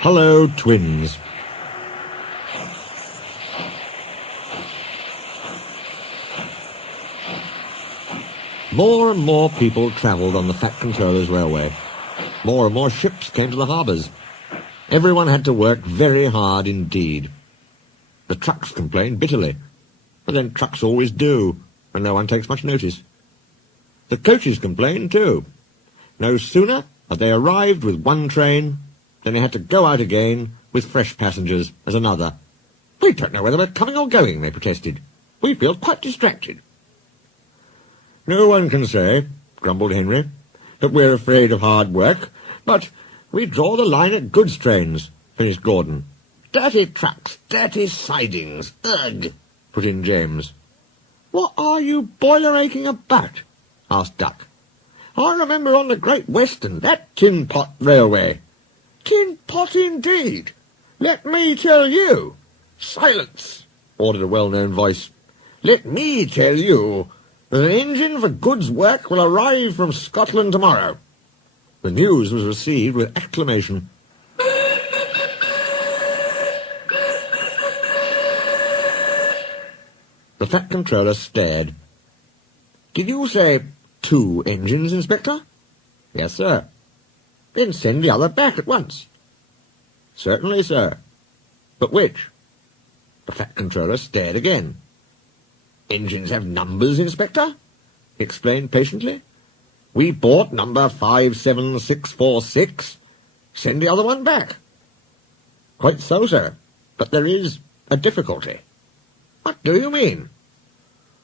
Hullo, twins. More and more people travelled on the Fat Controller's railway. More and more ships came to the harbours. Everyone had to work very hard indeed. The trucks complained bitterly, but then trucks always do, and no one takes much notice. The coaches complained too. No sooner had they arrived with one train than they had to go out again with fresh passengers as another. "We don't know whether we're coming or going," they protested. "We feel quite distracted." "No one can say," grumbled Henry, "that we're afraid of hard work, but we draw the line at goods trains," finished Gordon. "Dirty trucks, dirty sidings, ugh," put in James. "What are you boiler-aching about?" asked Duck. "I remember on the Great Western, that tin pot railway." "Tin pot indeed! Let me tell you—" "Silence!" ordered a well-known voice. "Let me tell you that an engine for goods work will arrive from Scotland tomorrow." The news was received with acclamation. The Fat Controller stared. "Did you say 2 engines, Inspector?" "Yes, sir." "Then send the other back at once." "Certainly, sir." "But which?" The Fat Controller stared again. "Engines have numbers, Inspector," he explained patiently. "We bought number 57646. Send the other one back." "Quite so, sir. But there is a difficulty." "What do you mean?"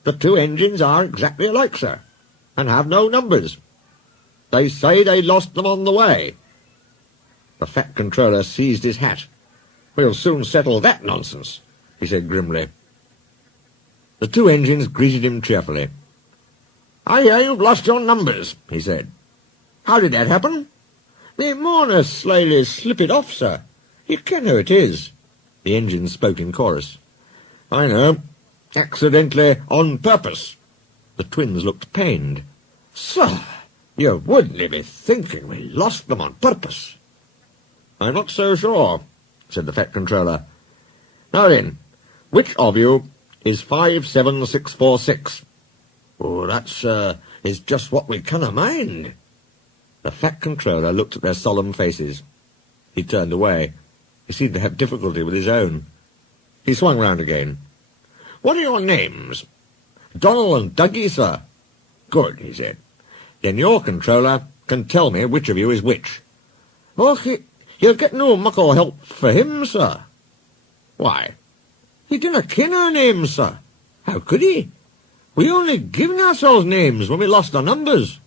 "The 2 engines are exactly alike, sir, and have no numbers. They say they lost them on the way." The Fat Controller seized his hat. "We'll soon settle that nonsense," he said grimly. The 2 engines greeted him cheerfully. "I hear you've lost your numbers," he said. "How did that happen?" "Me mourner slyly slip it off, sir. You ken how it is." The engines spoke in chorus. "I know. Accidentally, on purpose." The twins looked pained. "Sir, you wouldn't be thinking we lost them on purpose." "I'm not so sure," said the Fat Controller. "Now then, which of you is 57646? "Oh, that's, is just what we canna mind." The Fat Controller looked at their solemn faces. He turned away. He seemed to have difficulty with his own. He swung round again. "What are your names?" "Donald and Dougie, sir." "Good," he said. "Then your controller can tell me which of you is which." "Oh, you'll get no muckle help for him, sir." "Why?" "He dinna ken our names, sir. How could he? We only given ourselves names when we lost our numbers."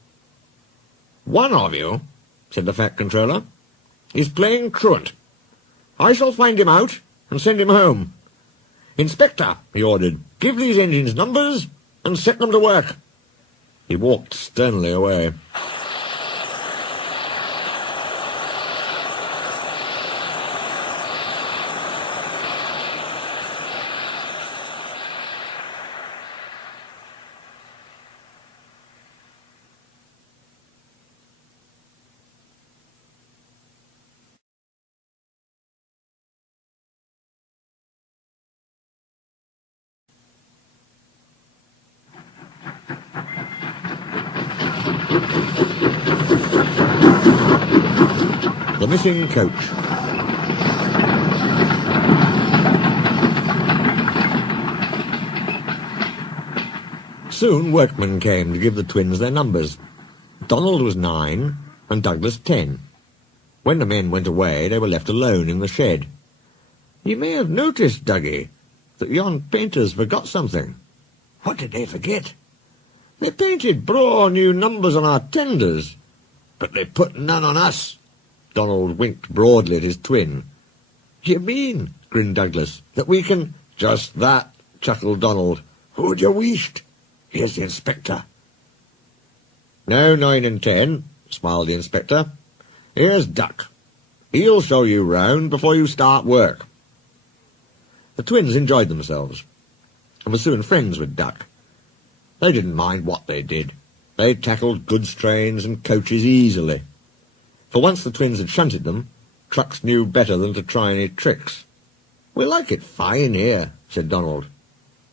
"One of you," said the Fat Controller, "is playing truant. I shall find him out and send him home. Inspector," he ordered, "give these engines numbers and set them to work." He walked sternly away. The missing coach. Soon workmen came to give the twins their numbers. Donald was 9 and Douglas 10. When the men went away, they were left alone in the shed. "You may have noticed, Dougie, that yon painters forgot something." "What did they forget?" "They painted braw new numbers on our tenders, but they put none on us." Donald winked broadly at his twin. "You mean," grinned Douglas, "that we can—" "Just that," chuckled Donald. "Who'd you wished? Here's the inspector." "No 9 and 10, smiled the inspector. "Here's Duck. He'll show you round before you start work." The twins enjoyed themselves, and were soon friends with Duck. They didn't mind what they did. They tackled goods trains and coaches easily. For once the twins had shunted them, Trucks knew better than to try any tricks. "We like it fine here," said Donald.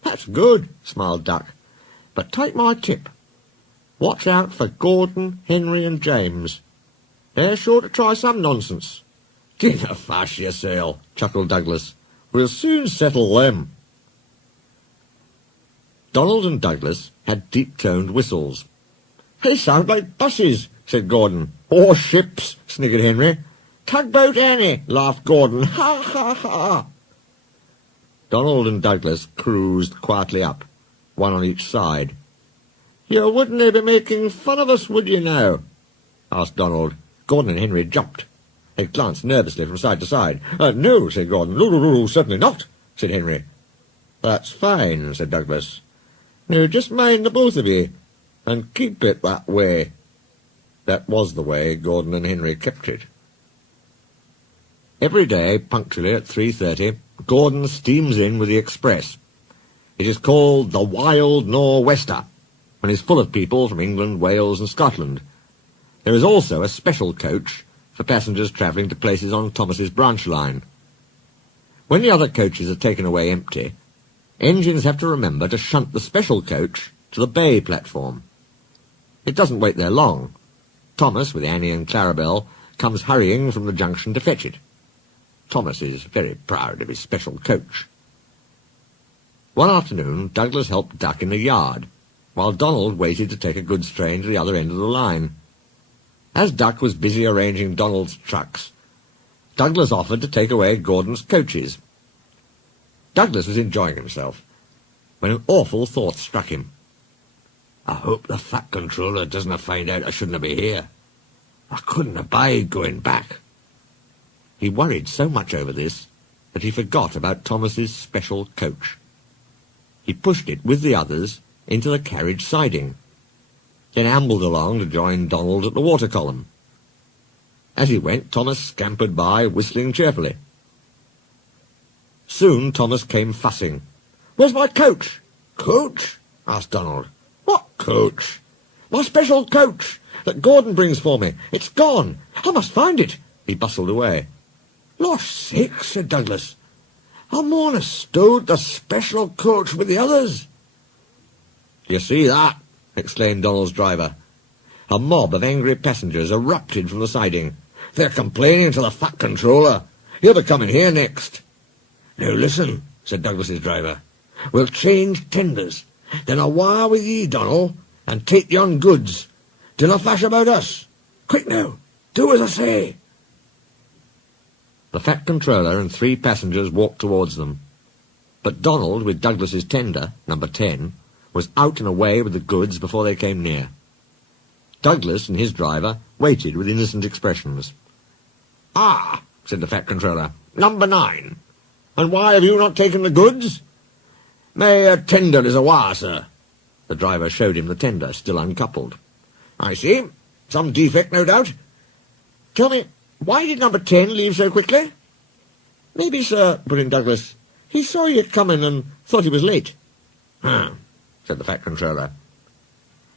"That's good," smiled Duck. "But take my tip. Watch out for Gordon, Henry and James. They're sure to try some nonsense." "Dinna fash yourself," chuckled Douglas. "We'll soon settle them." Donald and Douglas had deep-toned whistles. "They sound like buses," said Gordon. "Or ships," sniggered Henry. "Tugboat Annie," laughed Gordon. "Ha, ha, ha." Donald and Douglas cruised quietly up, one on each side. "You wouldn't be making fun of us, would you now?" asked Donald. Gordon and Henry jumped. They glanced nervously from side to side. "No," said Gordon. "No, certainly not," said Henry. "That's fine," said Douglas. "Now just mind the both of ye, and keep it that way." That was the way Gordon and Henry kept it. Every day, punctually at 3:30, Gordon steams in with the express. It is called the Wild Nor'Wester, and is full of people from England, Wales and Scotland. There is also a special coach for passengers travelling to places on Thomas's branch line. When the other coaches are taken away empty, engines have to remember to shunt the special coach to the bay platform. It doesn't wait there long. Thomas, with Annie and Clarabelle, comes hurrying from the junction to fetch it. Thomas is very proud of his special coach. One afternoon, Douglas helped Duck in the yard, while Donald waited to take a goods train to the other end of the line. As Duck was busy arranging Donald's trucks, Douglas offered to take away Gordon's coaches. Douglas was enjoying himself, when an awful thought struck him. "I hope the Fat Controller doesn't find out I shouldn't be here. I couldn't abide going back." He worried so much over this that he forgot about Thomas's special coach. He pushed it with the others into the carriage siding, then ambled along to join Donald at the water column. As he went, Thomas scampered by, whistling cheerfully. Soon Thomas came fussing. "Where's my coach?" "Coach?" asked Donald. "What coach?" "My special coach that Gordon brings for me. It's gone. I must find it." He bustled away. "Losh sakes," said Douglas. "I maun have stowed the special coach with the others." "You see that?" exclaimed Donald's driver. A mob of angry passengers erupted from the siding. "They're complaining to the Fat Controller. He'll be coming here next." "Now listen," said Douglas's driver. "We'll change tenders. Then I'll war with ye, Donald, and take yon goods. Dinna fash about us. Quick now, do as I say." The Fat Controller and 3 passengers walked towards them. But Donald, with Douglas's tender, number 10, was out and away with the goods before they came near. Douglas and his driver waited with innocent expressions. "Ah," said the Fat Controller, "number 9. And why have you not taken the goods?" "My tender is awa, sir." The driver showed him the tender, still uncoupled. "I see. Some defect, no doubt. Tell me, why did number 10 leave so quickly?" "Maybe, sir," put in Douglas, "he saw you coming and thought he was late." Said the Fat Controller.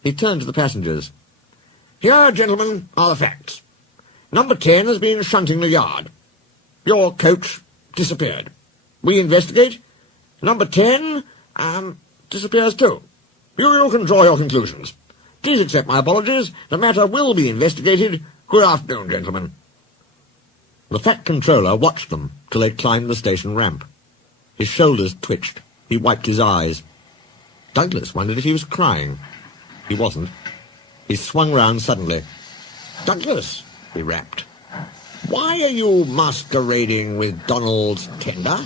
He turned to the passengers. "Here, gentlemen, are the facts. Number 10 has been shunting the yard. Your coach disappeared. We investigate. Number 10, disappears too. You can draw your conclusions. Please accept my apologies. The matter will be investigated. Good afternoon, gentlemen." The Fat Controller watched them till they climbed the station ramp. His shoulders twitched. He wiped his eyes. Douglas wondered if he was crying. He wasn't. He swung round suddenly. "Douglas," he rapped, "why are you masquerading with Donald's tender?"